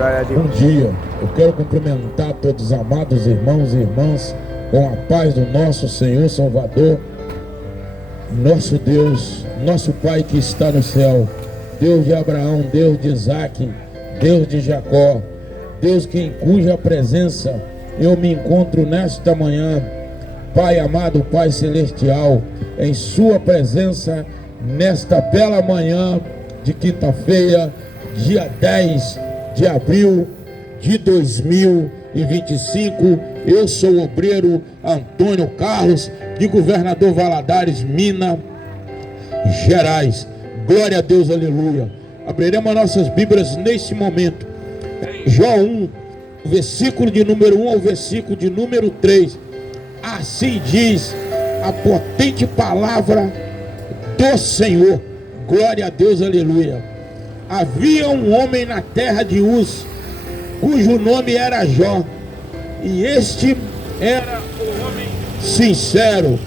Bom dia, eu quero cumprimentar todos os amados irmãos e irmãs com a paz do nosso Senhor Salvador, nosso Deus, nosso Pai que está no céu, Deus de Abraão, Deus de Isaac, Deus de Jacó, Deus em cuja presença eu me encontro nesta manhã. Pai amado, Pai celestial, em sua presença nesta bela manhã de quinta-feira, dia 10 de abril de 2025, eu sou o obreiro Antônio Carlos, de Governador Valadares, Minas Gerais. Glória a Deus, aleluia. Abriremos nossas Bíblias neste momento. Jó 1, versículo de número 1 ao versículo de número 3. Assim diz a potente palavra do Senhor. Glória a Deus, aleluia. Havia um homem na terra de Uz, cujo nome era Jó, e este era o homem sincero,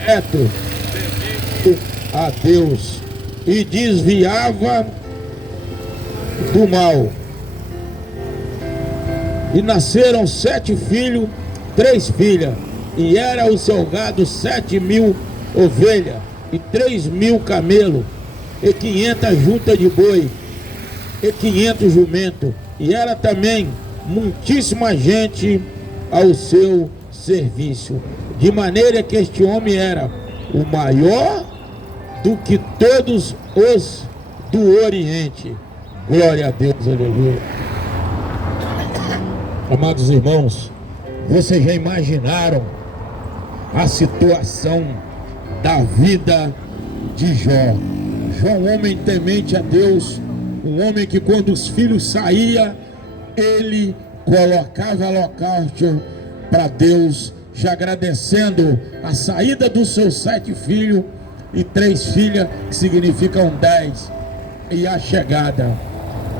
reto, temente a Deus, e desviava do mal. E nasceram 7 filhos, 3 filhas, e era o seu gado 7.000 ovelhas, e 3.000 camelos, e 500 juntas de boi, e 500 jumentos, e era também muitíssima gente ao seu serviço, de maneira que este homem era o maior do que todos os do Oriente. Glória a Deus, aleluia. Amados irmãos, vocês já imaginaram a situação da vida de Jó? Jó, um homem temente a Deus, um homem que quando os filhos saíam, ele colocava holocausto para Deus, já agradecendo a saída dos seus 7 filhos e 3 filhas, que significam 10, e a chegada.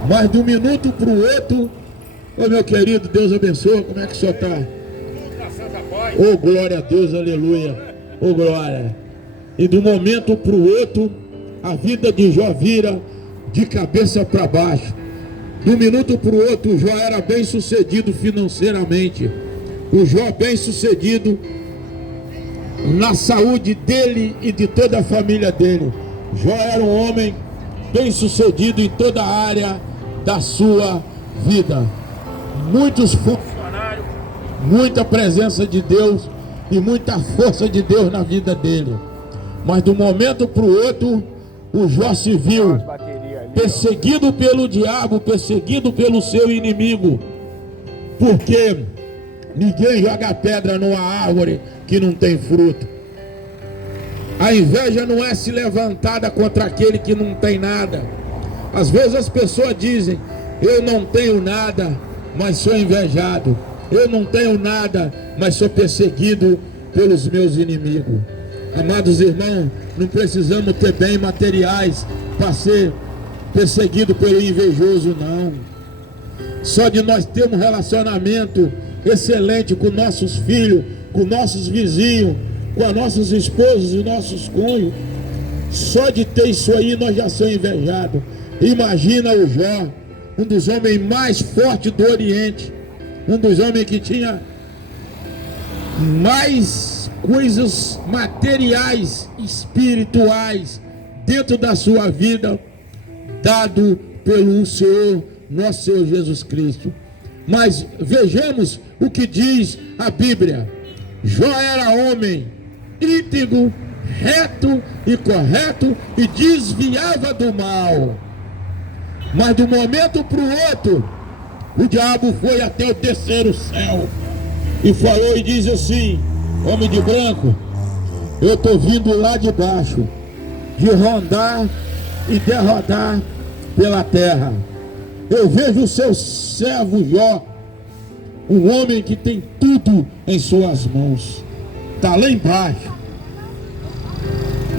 Mas de um minuto para o outro, ô meu querido, Deus abençoe, como é que o senhor está? Ô glória a Deus, aleluia, ô glória. E de um momento para o outro, a vida de Jó vira de cabeça para baixo. De um minuto para o outro, o Jó era bem sucedido financeiramente, o Jó bem sucedido na saúde dele e de toda a família dele. Jó era um homem bem sucedido em toda a área da sua vida. Muitos funcionários, muita presença de Deus e muita força de Deus na vida dele. Mas de um momento para o outro, o Jó se viu perseguido pelo diabo, perseguido pelo seu inimigo, porque ninguém joga pedra numa árvore que não tem fruto. A inveja não é se levantada contra aquele que não tem nada. Às vezes as pessoas dizem: eu não tenho nada, mas sou invejado. Eu não tenho nada, mas sou perseguido pelos meus inimigos. Amados irmãos, não precisamos ter bens materiais para ser perseguido pelo invejoso, não. Só de nós termos um relacionamento excelente com nossos filhos, com nossos vizinhos, com as nossas esposas e nossos cônjuges, só de ter isso aí nós já somos invejados. Imagina o Jó, um dos homens mais fortes do Oriente, um dos homens que tinha mais coisas materiais, espirituais dentro da sua vida, dado pelo Senhor, nosso Senhor Jesus Cristo. Mas vejamos o que diz a Bíblia. Jó era homem íntegro, reto e correto, e desviava do mal. Mas de um momento para o outro, o diabo foi até o terceiro céu e falou e diz assim: homem de branco, eu estou vindo lá de baixo, de rondar e derrodar pela terra. Eu vejo o seu servo Jó, um homem que tem tudo em suas mãos, está lá embaixo.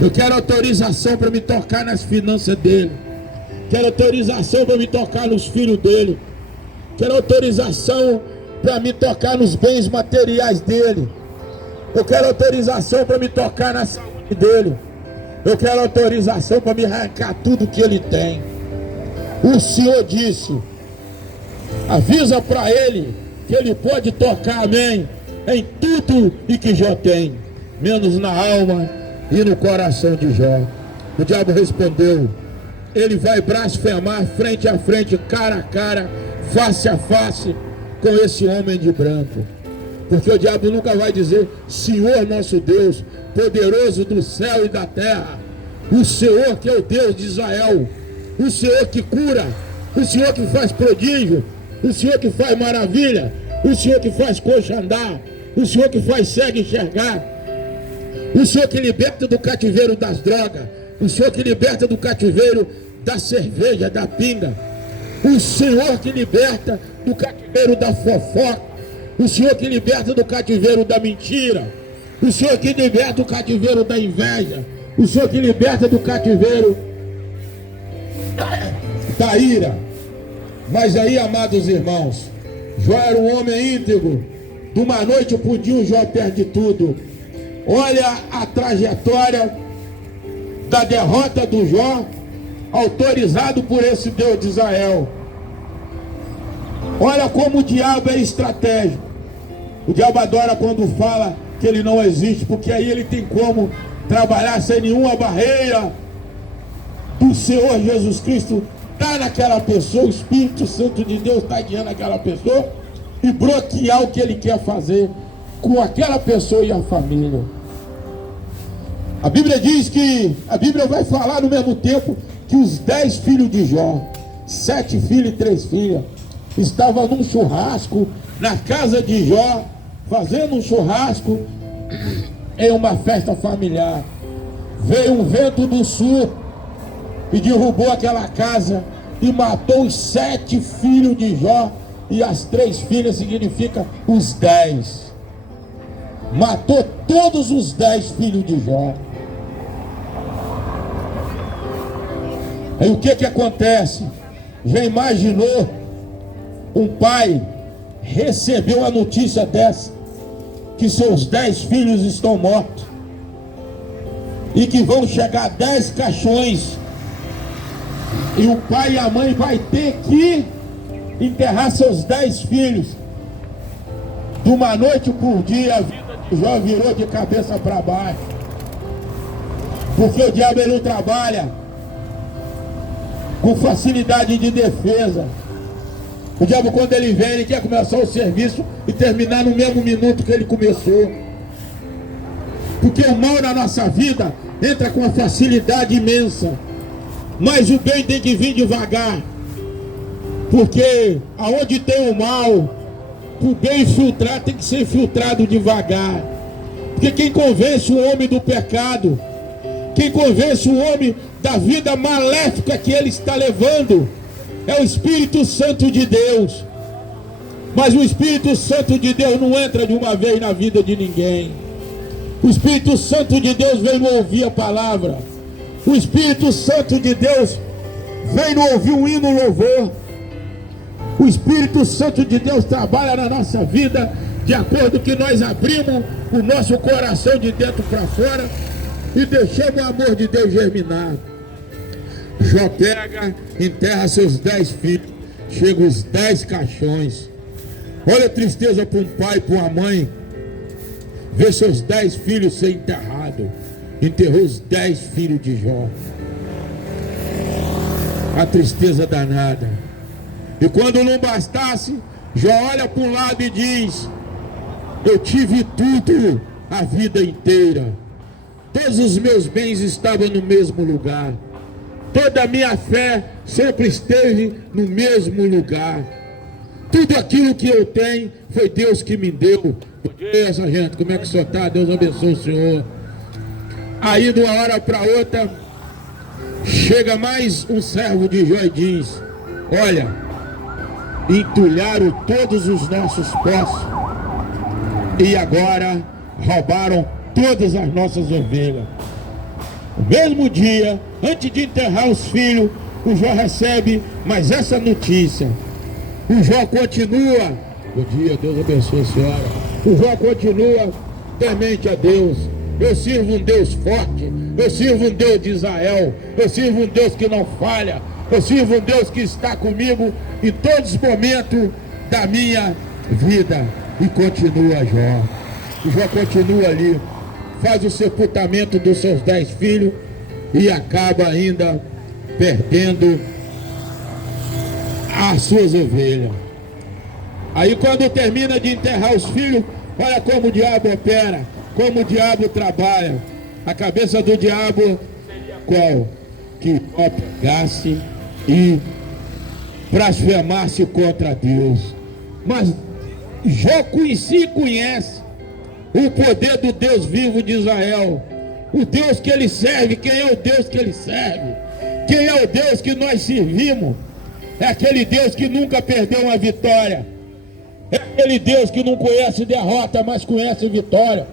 Eu quero autorização para me tocar nas finanças dele, quero autorização para me tocar nos filhos dele, quero autorização para me tocar nos bens materiais dele, eu quero autorização para me tocar na saúde dele, eu quero autorização para me arrancar tudo que ele tem. O Senhor disse: Avisa para ele que ele pode tocar, amém, em tudo e que Jó tem, menos na alma e no coração de Jó. O diabo respondeu: ele vai blasfemar frente a frente, cara a cara, face a face com esse homem de branco. Porque o diabo nunca vai dizer: Senhor nosso Deus, poderoso do céu e da terra, o Senhor que é o Deus de Israel, o Senhor que cura, o Senhor que faz prodígio, o Senhor que faz maravilha, o Senhor que faz coxa andar, o Senhor que faz cego enxergar, o Senhor que liberta do cativeiro das drogas, o Senhor que liberta do cativeiro da cerveja, da pinga, o Senhor que liberta do cativeiro da fofoca, o Senhor que liberta do cativeiro da mentira, o Senhor que liberta do cativeiro da inveja, o Senhor que liberta do cativeiro da ira. Mas aí, amados irmãos, Jó era um homem íntegro. De uma noite para o dia o Jó perde tudo. Olha a trajetória da derrota do Jó, autorizado por esse Deus de Israel. Olha como o diabo é estratégico. O diabo adora quando fala que ele não existe, porque aí ele tem como trabalhar sem nenhuma barreira do Senhor Jesus Cristo. Está naquela pessoa, o Espírito Santo de Deus está guiando aquela pessoa e bloquear o que ele quer fazer com aquela pessoa e a família. A Bíblia diz que, a Bíblia vai falar no mesmo tempo que os 10 filhos de Jó, 7 filhos e 3 filhas, estavam num churrasco na casa de Jó, fazendo um churrasco em uma festa familiar. Veio um vento do sul e derrubou aquela casa e matou os 7 filhos de Jó, e as 3 filhas significa os 10. Matou todos os 10 filhos de Jó. Aí o que acontece? Já imaginou um pai recebeu a notícia dessa, que seus 10 filhos estão mortos e que vão chegar 10 caixões, e o pai e a mãe vai ter que enterrar seus 10 filhos. De uma noite por dia a vida de Jó virou de cabeça para baixo, porque o diabo ele não trabalha com facilidade de defesa. O diabo, quando ele vem, ele quer começar o serviço e terminar no mesmo minuto que ele começou. Porque o mal na nossa vida entra com uma facilidade imensa, mas o bem tem que vir devagar. Porque aonde tem o mal, o bem infiltrar tem que ser infiltrado devagar. Porque quem convence o homem do pecado, quem convence o homem da vida maléfica que ele está levando, é o Espírito Santo de Deus. Mas o Espírito Santo de Deus não entra de uma vez na vida de ninguém. O Espírito Santo de Deus vem no ouvir a palavra. O Espírito Santo de Deus vem no ouvir um hino louvor. O Espírito Santo de Deus trabalha na nossa vida de acordo que nós abrimos o nosso coração de dentro para fora e deixamos o amor de Deus germinar. Jó pega, enterra seus 10 filhos, chega os 10 caixões. Olha a tristeza para um pai, para uma mãe, ver seus 10 filhos ser enterrados. Enterrou os 10 filhos de Jó. A tristeza danada. E quando não bastasse, Jó olha para um lado e diz: eu tive tudo a vida inteira, todos os meus bens estavam no mesmo lugar, toda a minha fé sempre esteve no mesmo lugar, tudo aquilo que eu tenho foi Deus que me deu. Bom dia, sargento, como é que o senhor está? Deus abençoe o senhor. Aí de uma hora para outra chega mais um servo de Jó e diz: olha, entulharam todos os nossos poços e agora roubaram todas as nossas ovelhas. No mesmo dia, antes de enterrar os filhos, o Jó recebe mais essa notícia. O Jó continua, bom dia, Deus abençoe a senhora. O Jó continua temente a Deus. Eu sirvo um Deus forte, eu sirvo um Deus de Israel, eu sirvo um Deus que não falha, Eu sirvo um Deus que está comigo em todos os momentos da minha vida. E continua Jó. Jó continua ali, faz o sepultamento dos seus 10 filhos e acaba ainda perdendo as suas ovelhas. Aí quando termina de enterrar os filhos, olha como o diabo opera, como o diabo trabalha. A cabeça do diabo seria qual? Que Jó pegasse e blasfemasse contra Deus. Mas Jó conhece o poder do Deus vivo de Israel, o Deus que ele serve. Quem é o Deus que ele serve? Quem é o Deus que nós servimos? É aquele Deus que nunca perdeu uma vitória, é aquele Deus que não conhece derrota, mas conhece vitória,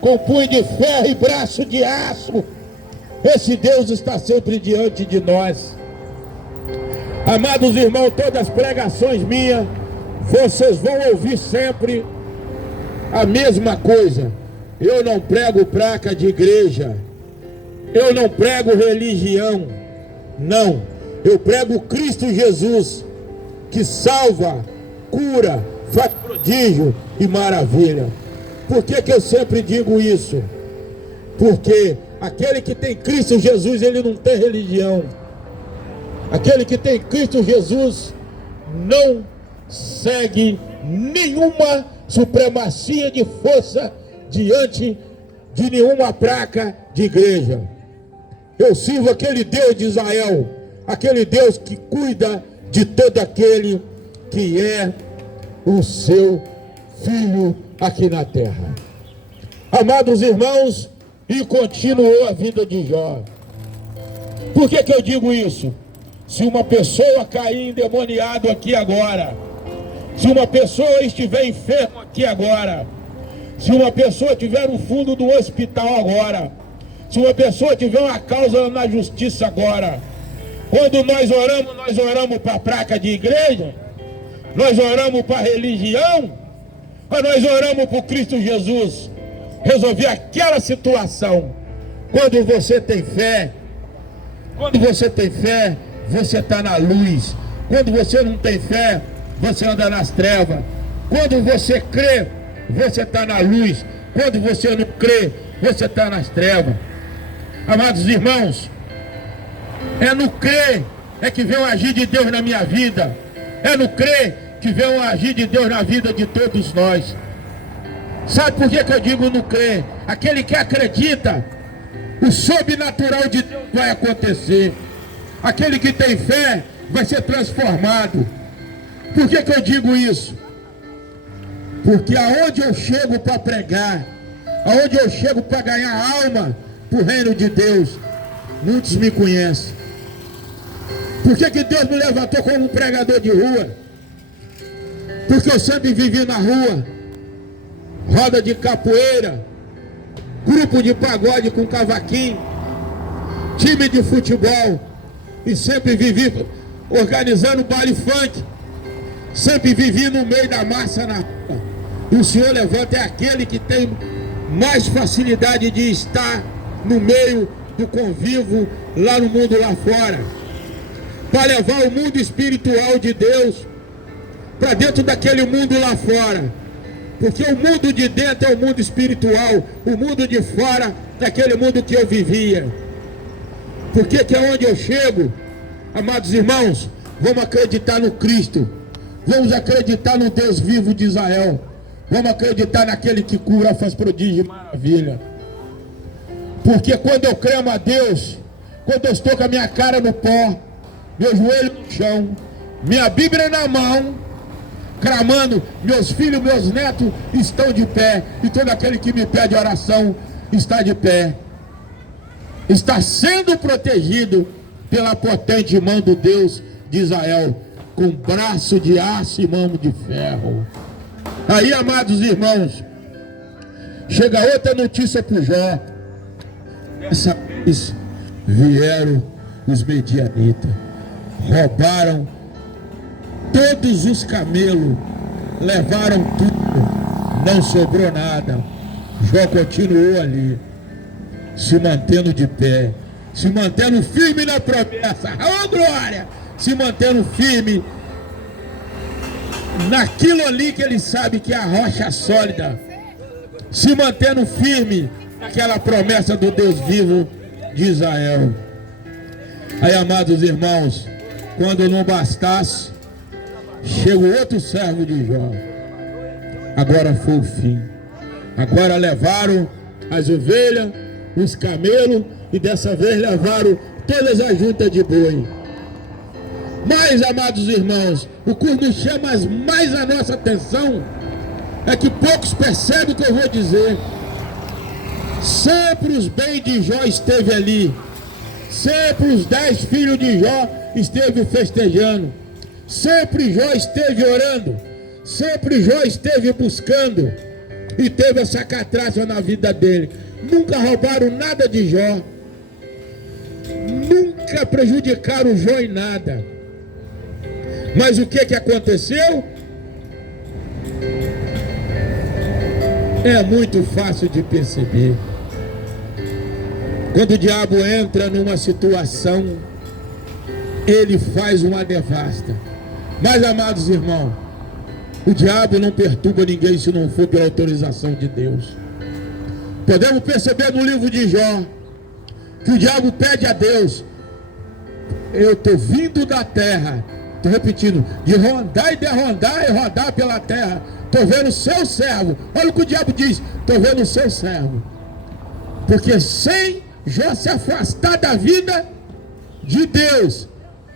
com punho de ferro e braço de aço. Esse Deus está sempre diante de nós. Amados irmãos, todas as pregações minhas, vocês vão ouvir sempre a mesma coisa. Eu não prego placa de igreja, eu não prego religião, não. Eu prego Cristo Jesus, que salva, cura, faz prodígio e maravilha. Por que eu sempre digo isso? Porque aquele que tem Cristo Jesus, ele não tem religião. Aquele que tem Cristo Jesus não segue nenhuma supremacia de força diante de nenhuma placa de igreja. Eu sirvo aquele Deus de Israel, aquele Deus que cuida de todo aquele que é o seu filho aqui na terra. Amados irmãos, e continuou a vida de Jó. Por que eu digo isso? Se uma pessoa cair endemoniado aqui agora, se uma pessoa estiver enferma aqui agora, se uma pessoa estiver no fundo do hospital agora, se uma pessoa tiver uma causa na justiça agora, quando nós oramos para a placa de igreja, nós oramos para a religião, ou nós oramos para o Cristo Jesus resolver aquela situação? Quando você tem fé, você está na luz. Quando você não tem fé, você anda nas trevas. Quando você crê, você está na luz. Quando você não crê, você está nas trevas. Amados irmãos, é no crer é que vem o agir de Deus na minha vida. É no crer que vem o agir de Deus na vida de todos nós. Sabe por que eu digo no crer? Aquele que acredita, o sobrenatural de Deus vai acontecer. Aquele que tem fé vai ser transformado. Por que eu digo isso? Porque aonde eu chego para pregar, aonde eu chego para ganhar alma para o reino de Deus, muitos me conhecem. Por que Deus me levantou como um pregador de rua? Porque eu sempre vivi na rua, roda de capoeira, grupo de pagode com cavaquinho, time de futebol, e sempre vivi organizando baile funk, sempre vivi no meio da massa na rua. E o Senhor levanta é aquele que tem mais facilidade de estar no meio do convívio lá no mundo lá fora, para levar o mundo espiritual de Deus para dentro daquele mundo lá fora. Porque o mundo de dentro é o mundo espiritual, o mundo de fora é aquele mundo que eu vivia. Porque que é onde eu chego, amados irmãos, vamos acreditar no Cristo, vamos acreditar no Deus vivo de Israel, vamos acreditar naquele que cura, faz prodígio e maravilha. Porque quando eu clamo a Deus, quando eu estou com a minha cara no pó, meu joelho no chão, minha Bíblia na mão, clamando, meus filhos, meus netos estão de pé, e todo aquele que me pede oração está de pé, está sendo protegido pela potente mão do Deus de Israel, com braço de aço e mão de ferro. Aí, amados irmãos, chega outra notícia para o Jó. Dessa vez vieram os medianitas, roubaram todos os camelos, levaram tudo, não sobrou nada. Jó continuou ali, se mantendo de pé, se mantendo firme na promessa, oh glória, se mantendo firme naquilo ali que ele sabe que é a rocha sólida, se mantendo firme naquela promessa do Deus vivo de Israel. Aí, amados irmãos, quando não bastasse, chega o outro servo de Jó. Agora foi o fim. Agora levaram as ovelhas, os camelos, e dessa vez levaram todas as juntas de boi. Mas, amados irmãos, o que nos chama mais a nossa atenção é que poucos percebem o que eu vou dizer. Sempre os bens de Jó esteve ali. Sempre os 10 filhos de Jó esteve festejando. Sempre Jó esteve orando. Sempre Jó esteve buscando. E teve essa catraça na vida dele. Nunca roubaram nada de Jó. Nunca prejudicaram Jó em nada. Mas o que aconteceu? É muito fácil de perceber. Quando o diabo entra numa situação, ele faz uma devasta. Mas, amados irmãos, o diabo não perturba ninguém se não for pela autorização de Deus. Podemos perceber no livro de Jó que o diabo pede a Deus: eu estou vindo da terra, estou repetindo, de rondar e derrondar e rodar pela terra. Estou vendo o seu servo. Olha o que o diabo diz: estou vendo o seu servo. Porque sem Jó se afastar da vida de Deus,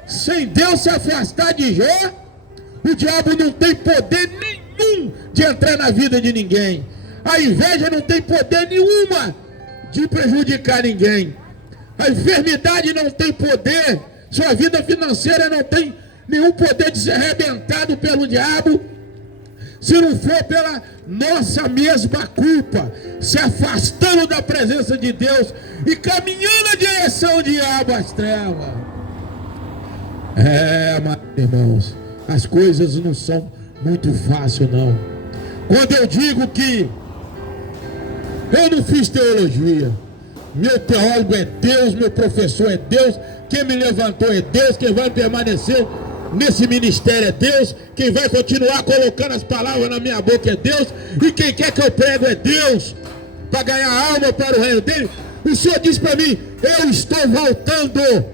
sem Deus se afastar de Jó, o diabo não tem poder nenhum de entrar na vida de ninguém. A inveja não tem poder nenhuma de prejudicar ninguém. A enfermidade não tem poder. Sua vida financeira não tem nenhum poder de ser arrebentado pelo diabo, se não for pela nossa mesma culpa, se afastando da presença de Deus e caminhando na direção do diabo, as trevas. Mas, irmãos, as coisas não são muito fáceis, não. Quando eu digo que eu não fiz teologia, meu teólogo é Deus, meu professor é Deus, quem me levantou é Deus, quem vai permanecer nesse ministério é Deus, quem vai continuar colocando as palavras na minha boca é Deus, e quem quer que eu prego é Deus, para ganhar alma para o reino dele. O Senhor diz para mim: eu estou voltando.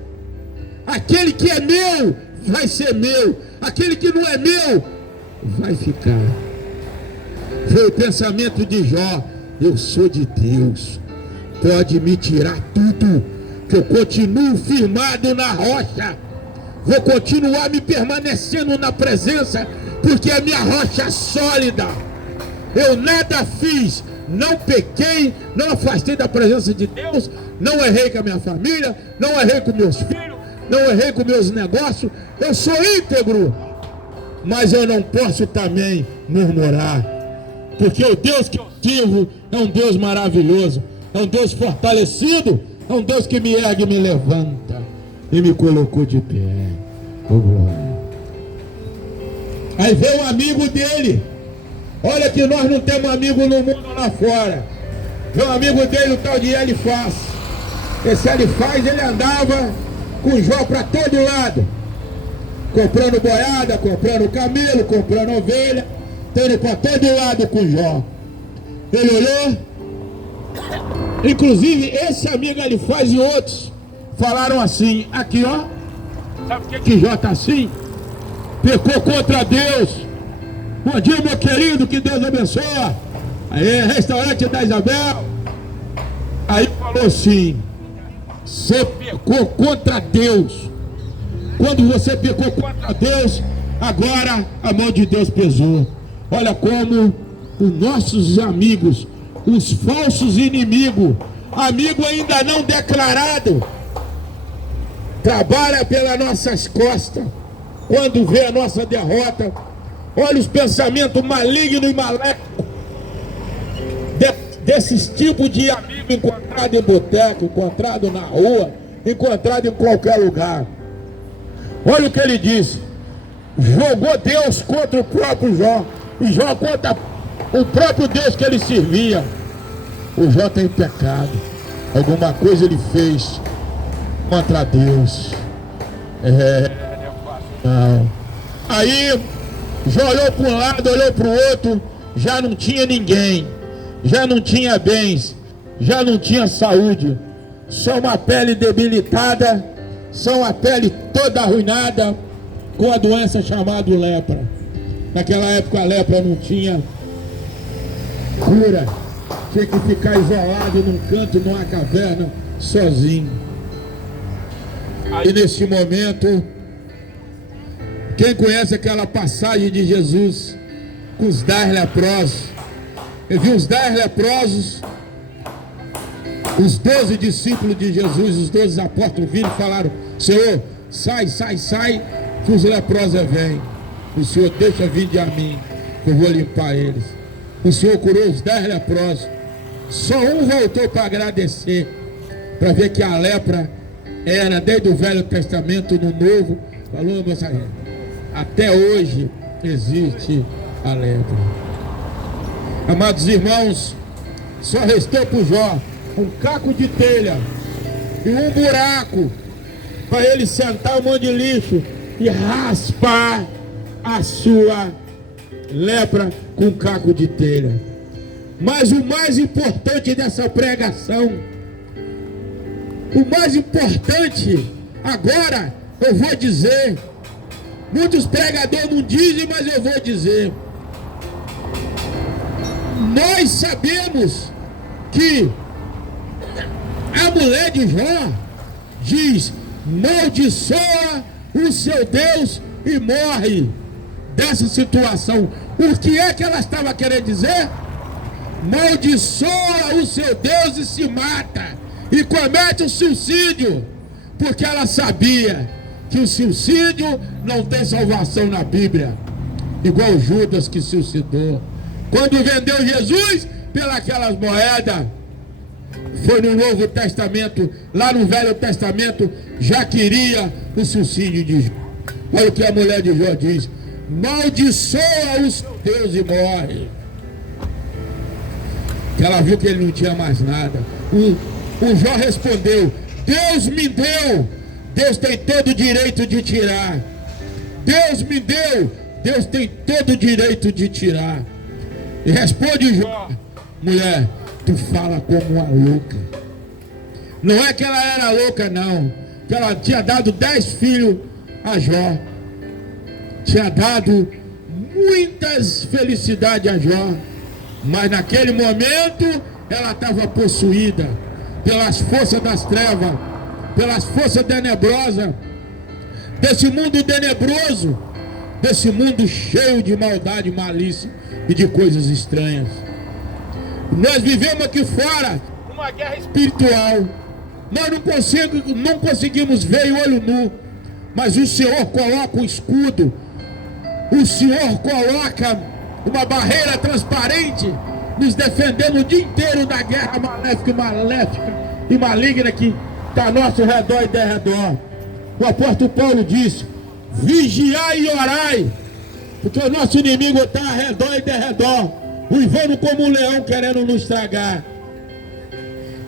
Aquele que é meu vai ser meu, aquele que não é meu vai ficar. Foi o pensamento de Jó: eu sou de Deus, pode me tirar tudo, que eu continuo firmado na rocha. Vou continuar me permanecendo na presença, porque a minha rocha é sólida. Eu nada fiz, não pequei, não afastei da presença de Deus, não errei com a minha família, não errei com meus filhos, não errei com meus negócios. Eu sou íntegro, mas eu não posso também murmurar, porque o Deus que eu sirvo é um Deus maravilhoso, é um Deus fortalecido, é um Deus que me ergue e me levanta e me colocou de pé. Oh, glória. Aí veio um amigo dele. Olha que nós não temos amigo no mundo lá fora. Veio um amigo dele, o tal de Elifaz. Esse Elifaz, ele andava com Jó para todo lado, comprando boiada, comprando camelo, comprando ovelha, tendo para todo lado com Jó. Ele olhou, inclusive esse amigo Elifaz e outros falaram assim: aqui ó, sabe por que Jó está assim? Pecou contra Deus. Bom dia, meu querido, que Deus abençoe. Aí, restaurante da Isabel. Aí falou assim: você pecou contra Deus. Quando você pecou contra Deus, agora a mão de Deus pesou. Olha como os nossos amigos, os falsos inimigos, amigo ainda não declarado, trabalha pelas nossas costas. Quando vê a nossa derrota, olha os pensamentos malignos e maléficos desses tipos de amigo encontrado em boteco, encontrado na rua, encontrado em qualquer lugar. Olha o que ele disse: jogou Deus contra o próprio Jó, e Jó contra o próprio Deus que ele servia. O Jó tem pecado, alguma coisa ele fez contra Deus. Não. Aí Jó olhou para um lado, olhou para o outro, já não tinha ninguém, já não tinha bens, já não tinha saúde, só uma pele debilitada, só uma pele toda arruinada, com a doença chamada lepra. Naquela época a lepra não tinha cura, tinha que ficar isolado num canto, numa caverna, sozinho. Aí nesse momento, quem conhece aquela passagem de Jesus com os 10 leprosos? Eu vi os 10 leprosos, os 12 discípulos de Jesus, os 12 apóstolos viram e falaram: Senhor, sai, sai, sai, que os leprosos vêm. O Senhor deixa vir de a mim, que eu vou limpar eles. O Senhor curou os 10 leprosos. Só um voltou para agradecer, para ver que a lepra era desde o Velho Testamento no Novo. Falou, moça, até hoje existe a lepra. Amados irmãos, só restou para o Jó um caco de telha e um buraco para ele sentar um monte de lixo e raspar a sua lepra com um caco de telha. Mas o mais importante dessa pregação, o mais importante agora eu vou dizer, muitos pregadores não dizem, mas eu vou dizer. Nós sabemos que a mulher de Jó diz: maldiçoa o seu Deus e morre dessa situação. O que é que ela estava querendo dizer? Maldiçoa o seu Deus e se mata, e comete o suicídio, porque ela sabia que o suicídio não tem salvação na Bíblia, igual Judas que suicidou quando vendeu Jesus pelas moedas. Foi no Novo Testamento, lá no Velho Testamento já queria o suicídio de Jó. Olha o que a mulher de Jó diz: maldiçoa o seu Deus e morre. Que ela viu que ele não tinha mais nada. O Jó respondeu: Deus me deu, Deus tem todo o direito de tirar. Deus me deu, Deus tem todo o direito de tirar. E responde Jó: mulher, tu fala como uma louca. Não é que ela era louca, não, que ela tinha dado 10 filhos a Jó, tinha dado muitas felicidades a Jó, mas naquele momento ela estava possuída pelas forças das trevas, pelas forças tenebrosas, desse mundo tenebroso, desse mundo cheio de maldade, malícia e de coisas estranhas. Nós vivemos aqui fora uma guerra espiritual. Nós não conseguimos ver o olho nu, mas o Senhor coloca um escudo, o Senhor coloca uma barreira transparente, nos defendendo o dia inteiro da guerra maléfica e maligna que está ao nosso redor e derredor. O apóstolo Paulo disse: vigiai e orai, porque o nosso inimigo está ao redor e derredor, uivando como um leão querendo nos estragar.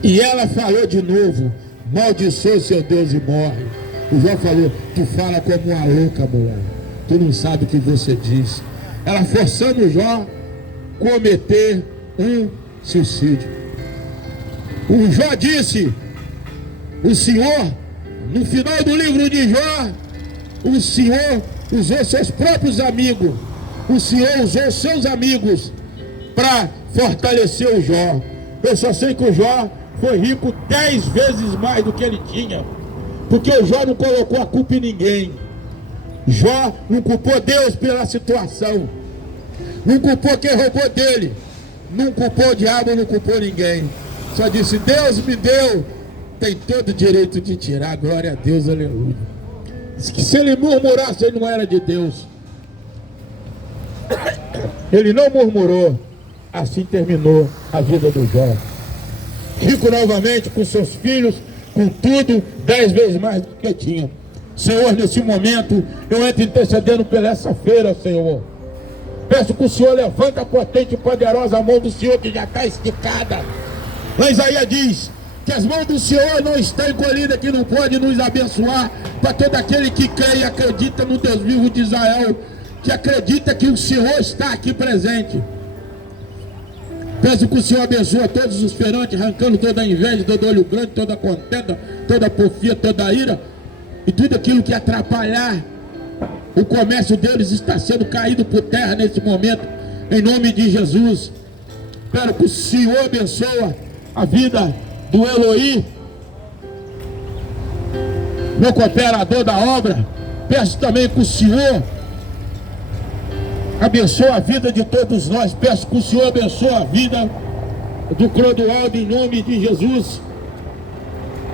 E ela falou de novo: maldiçoa seu Deus e morre. O Jó falou: tu fala como uma louca, mulher, tu não sabe o que você diz. Ela forçando o Jó a cometer um suicídio. O Jó disse: o Senhor, no final do livro de Jó, o Senhor usou seus próprios amigos, o Senhor usou seus amigos para fortalecer o Jó. Eu só sei que o Jó foi rico 10 vezes mais do que ele tinha, porque o Jó não colocou a culpa em ninguém. Jó não culpou Deus pela situação, não culpou quem roubou dele, não culpou o diabo, não culpou ninguém. Só disse: Deus me deu, tem todo o direito de tirar. Glória a Deus, aleluia. Diz que se ele murmurasse, ele não era de Deus. Ele não murmurou. Assim terminou a vida do Jó. Rico novamente, com seus filhos, com tudo, 10 vezes mais do que tinha. Senhor, nesse momento, eu entro intercedendo pela essa feira, Senhor. Peço que o Senhor levante a potente e poderosa mão do Senhor, que já está esticada. Lá Isaías diz que as mãos do Senhor não estão encolhidas, que não pode nos abençoar, para todo aquele que crê e acredita no Deus vivo de Israel, que acredita que o Senhor está aqui presente. Peço que o Senhor abençoe todos os feirantes, arrancando toda a inveja, todo olho grande, toda a contenda, toda a porfia, toda a ira, e tudo aquilo que atrapalhar o comércio deles está sendo caído por terra nesse momento, em nome de Jesus. Espero que o Senhor abençoe a vida do Eloí, meu cooperador da obra. Peço também que o Senhor abençoe a vida de todos nós. Peço que o Senhor abençoe a vida do Clodoaldo, em nome de Jesus.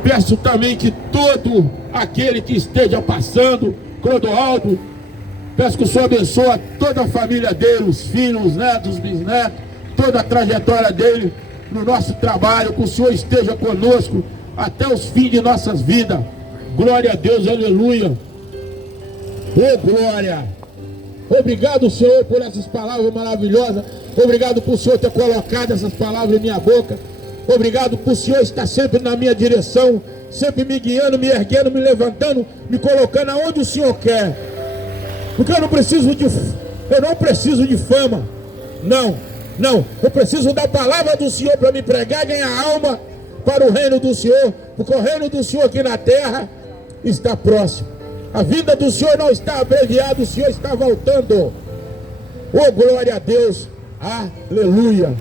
Peço também que todo aquele que esteja passando, Clodoaldo, peço que o Senhor abençoe toda a família dele, os filhos, os netos, os bisnetos, toda a trajetória dele no nosso trabalho, que o Senhor esteja conosco até os fins de nossas vidas. Glória a Deus, aleluia. Ô glória! Obrigado, Senhor, por essas palavras maravilhosas. Obrigado por o Senhor ter colocado essas palavras em minha boca. Obrigado por o Senhor estar sempre na minha direção, sempre me guiando, me erguendo, me levantando, me colocando aonde o Senhor quer. Porque eu não preciso de fama. Não, eu preciso da palavra do Senhor para me pregar e ganhar alma para o reino do Senhor, porque o reino do Senhor aqui na terra está próximo. A vinda do Senhor não está abreviada, o Senhor está voltando. Oh, glória a Deus, aleluia.